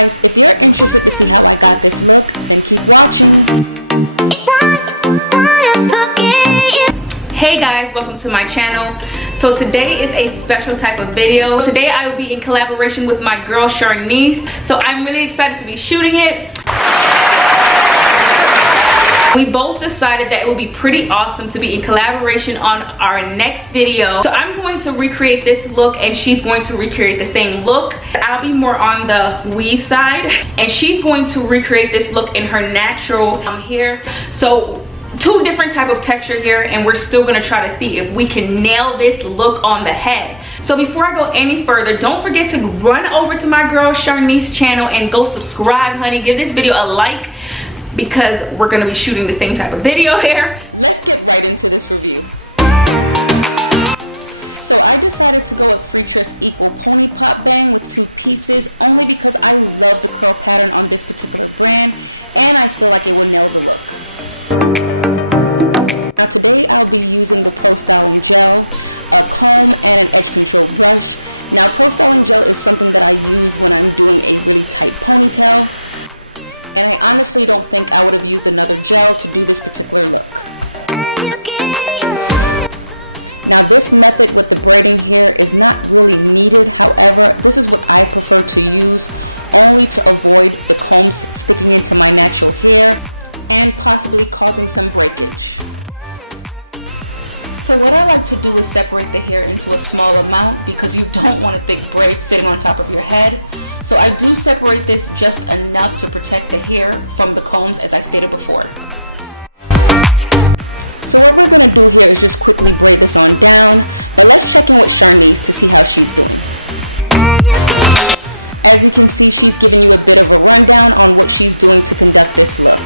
guys, if you're interested to see how I got this look, keep watching. Hey guys, welcome to my channel. So today is a special type of video. Today I will be in collaboration with my girl CHARNICE. So I'm really excited to be shooting it. We both decided that it would be pretty awesome to be in collaboration on our next video. So I'm going to recreate this look and she's going to recreate the same look. I'll be more on the weave side and she's going to recreate this look in her natural hair. So two different type of texture here, and we're still gonna try to see if we can nail this look on the head. So before I go any further, don't forget to run over to my girl CHARNICE channel and go subscribe, honey. Give this video a like, because we're gonna be shooting the same type of video here. Let's get right into this review. So I decided to go with freetressequal point pop bang with 2 pieces, only because I love the curl pattern on this particular brand, and I feel like it will never work. Today I will be using the Vogue style gel. So what I like to do is separate the hair into a small amount because you don't want a thick braid sitting on top of your head. So I do separate this just enough to protect the hair from the combs, as I stated before. So what we're going to do is just quickly break this on down. And let's check out CHARNICE to see how she's doing. As you can see, she's giving you a bit of a rundown on what she's doing to conduct this look.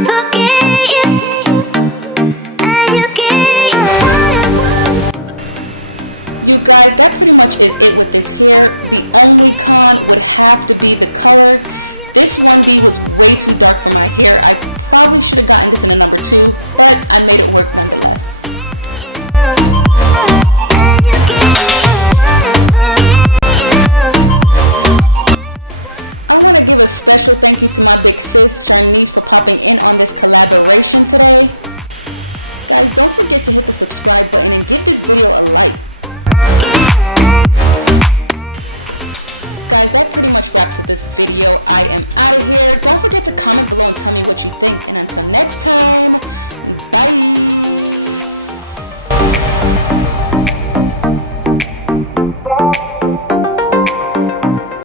Look